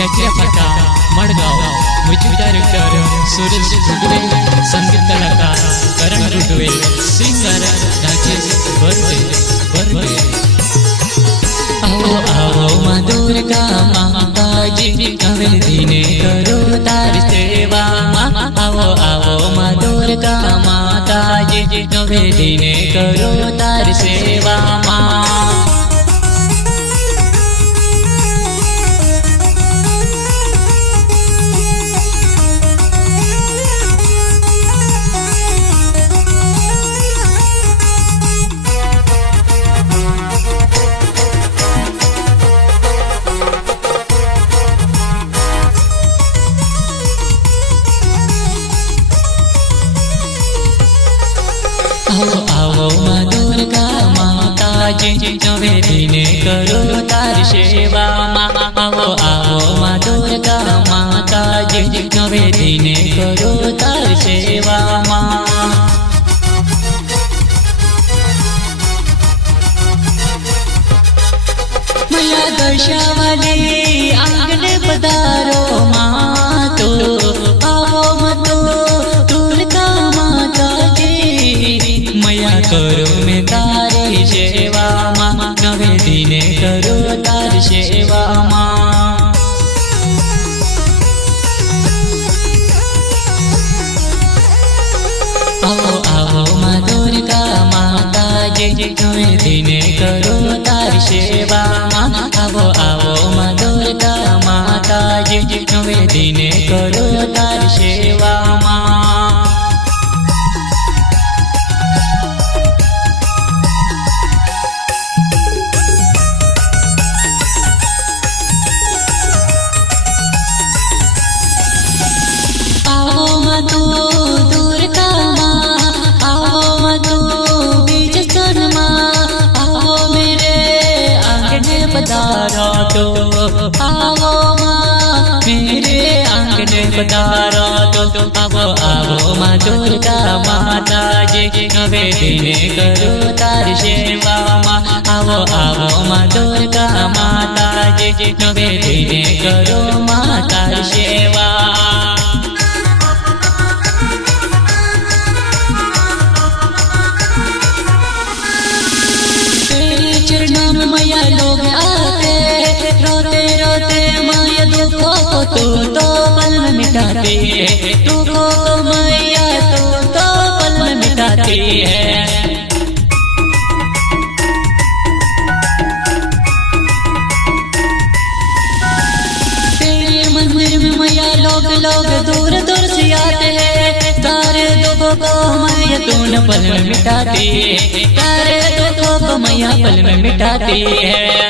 चकिया फटा Madgaon music director Suresh रुडवे, संगीत कलाकार करण रुडवे, सिंगर राजेश बर्वे। आओ आओ माँ दुर्गा माता जी नवे दिने करो तार सेवा। आओ आओ माँ दुर्गा माता जी नवे दिने करो तार सेवा। आओ आओ माँ दुर्गा माता जी नवे दिने करो तार सेवा। आओ आओ माँ दुर्गा माता जी नवे दिने करो तार सेवा। मैया दशावाली आंगन पधारो माँ तो आओ मतो दुर्गा माता जी। मैया करो में तारी सेवा माँ नवे दिने करो तार सेवा माँ। आओ आओ माँ दुर्गा माता जी नवे दिने करो तार सेवा। आओ आओ माँ दुर्गा माता जी नवे दिने करो तार सेवा माँ। आओ माँ तू दुर्गा माँ, आओ माँ तू बीजसन माँ, आओ मेरे आंगन पधारो तो। आओ माँ मेरे आंगन पधारो तो। आओ आओ माँ दुर्गा माता जी नवे दिने करो तार सेवा माँ। आओ आओ माँ दुर्गा माता जी नवे दिने करो माँ तार सेवा। चरणों में मैया लोग आते, रोते रोते मैया दुखों को तो पल में मिटाती है। दुखों को मैया तो पल में मिटाती है। तेरे मंदिर में मैया लोग दूर दूर से आते हैं। तारे दुखों को मैया तूने पल में मिटाती है। तारे दुखों को मैया पल में मिटाती है।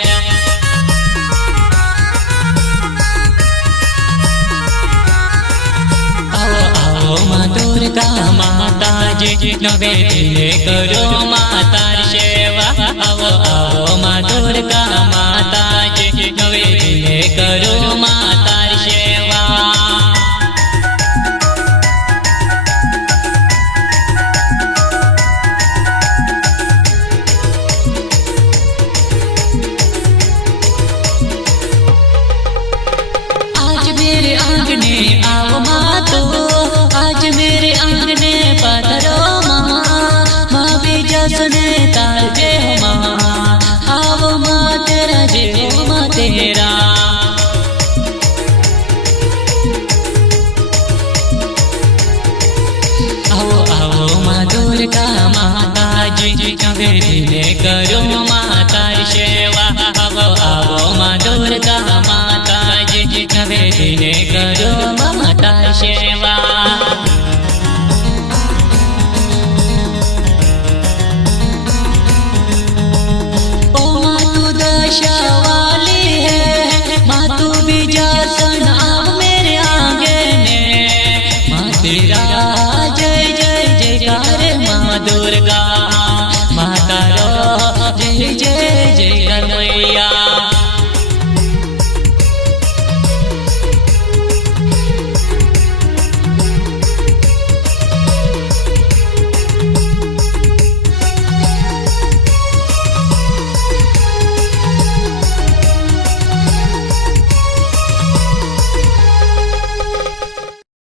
आओ आओ माँ दुर्गा माता जी नवे दिने करो माँ तार सेवा। आओ आओ माँ दुर्गा माता जी नवे दिने करो माँ तार सेवा। मेरे आंगने आओ माँ तो, आज मेरे आंगने पधारो माँ। माँ बीजसने तार जे हो माँ, आओ माँ तेरा जे हो माँ तेरा। आओ आओ माँ दुर्गा माता जी नवे दिने करो माँ तार सेवा। आओ आओ माँ दुर्गा माता जी नवे दिने करो माँ तार सेवा। ओ माँ तू दशावाली है, माँ तू बीजसन आओ मेरे आंगने। माँ तेरा जय जय जयकार माँ दुर्गा, माँ तारो जय जय